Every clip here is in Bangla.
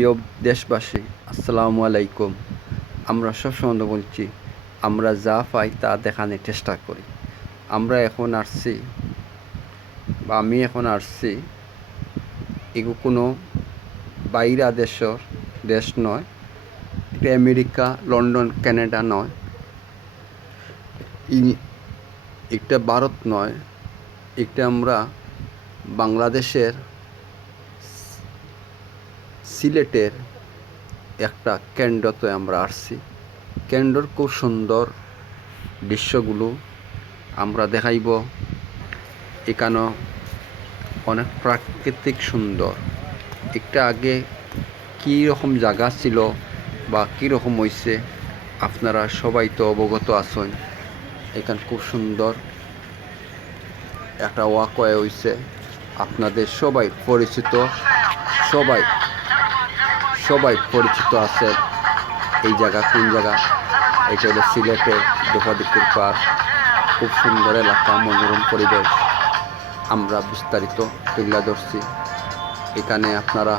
প্রিয় দেশবাসী, আসসালামু আলাইকুম। আমরা সবসময় বলছি, আমরা যা পাই তা দেখানোর চেষ্টা করি। আমি এখন আসছি এগো কোনো বাইরা দেশ নয়, এটা আমেরিকা, লন্ডন, কানাডা নয়, এটা ভারত নয়, এটা আমরা বাংলাদেশের সিলেটের একটা কেন্দ্রতে আমরা আসছি। কেন্দ্রর খুব সুন্দর দৃশ্যগুলো আমরা দেখাইব। এখানে অনেক প্রাকৃতিক সুন্দর। একটা আগে কী রকম জায়গা ছিল বা কী রকম হয়েছে আপনারা সবাই তো অবগত আছেন। এখানে খুব সুন্দর একটা ওয়াকওয়ে হয়েছে, আপনাদের সবাই পরিচিত আছে এই জায়গা। কোন জায়গা? এটা হলো সিলেটের দোপাদিকুর পার্ক। খুব সুন্দর এলাকা, মনোরম পরিবেশ। আমরা বিস্তারিত তুলে ধরছি। এখানে আপনারা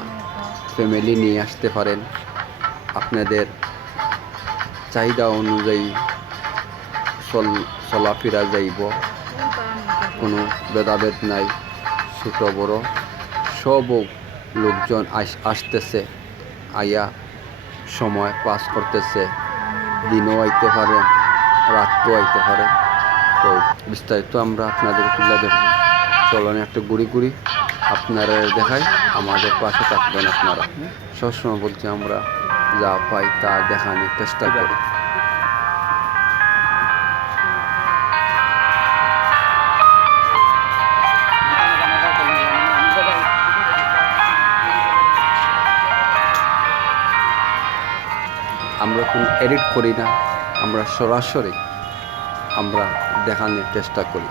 ফ্যামিলি নিয়ে আসতে পারেন। আপনাদের চাহিদা অনুযায়ী চলাফেরা যাইব, কোনো ভেদাভেদ নাই। ছোট বড় সব লোকজন আসতেছে, আয়া সময় পাস করতেছে। দিনও আইতে পারে, রাতও আইতে পারে। তো বিস্তারিত আমরা আপনাদের তুলে ধরব। চলুন একটা ঘুরি আপনারা দেখাই, আমাদের পাশে থাকবেন। আপনারা সবসময় বলছি, আমরা যা পাই তা দেখানোর চেষ্টা করি। আমরা কোনো এডিট করি না, আমরা সরাসরি আমরা দেখানোর চেষ্টা করি।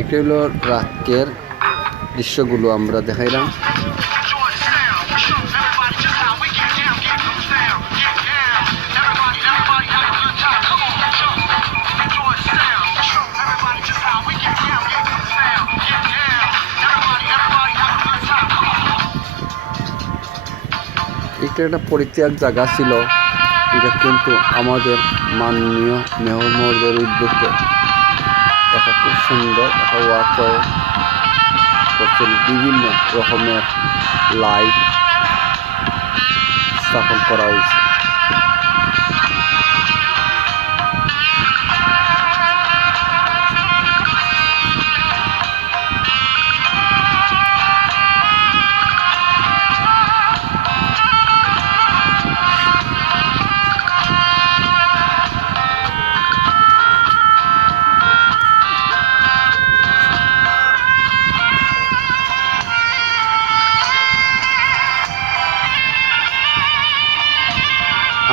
এটা হলো রাতের দৃশ্যগুলো আমরা দেখাইলাম। এটা একটা পরিত্যাগ জায়গা ছিল, এটা কিন্তু আমাদের মাননীয় মেয়র মহোদয়ের উদ্যোগে একটা খুব সুন্দর একটা ওয়াকওয়ে করছেন। বিভিন্ন রকমের লাইট স্থাপন করা হয়েছে।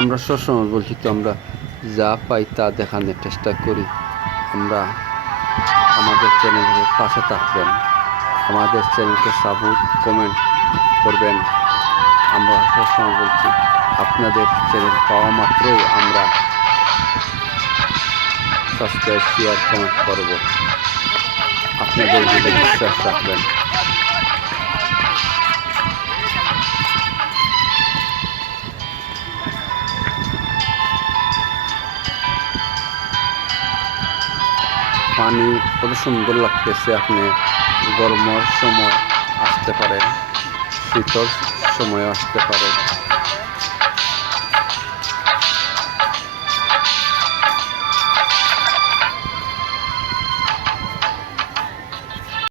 আমরা সবসময় বলছি তো, আমরা যা পাই তা দেখানোর চেষ্টা করি। আমরা আমাদের চ্যানেলের পাশে থাকবেন, আমাদের চ্যানেলকে সাপোর্ট কমেন্ট করবেন। আমরা সবসময় বলছি, আপনাদের চ্যানেল পাওয়া মাত্রই আমরা সাবস্ক্রাইব, শেয়ার, কমেন্ট করব। আপনাদের যদি বিশ্বাস রাখবেন। পানি কত সুন্দর লাগতেছে। আপনি গরমের সময় আসতে পারেন, শীতল সময় আসতে পারেন।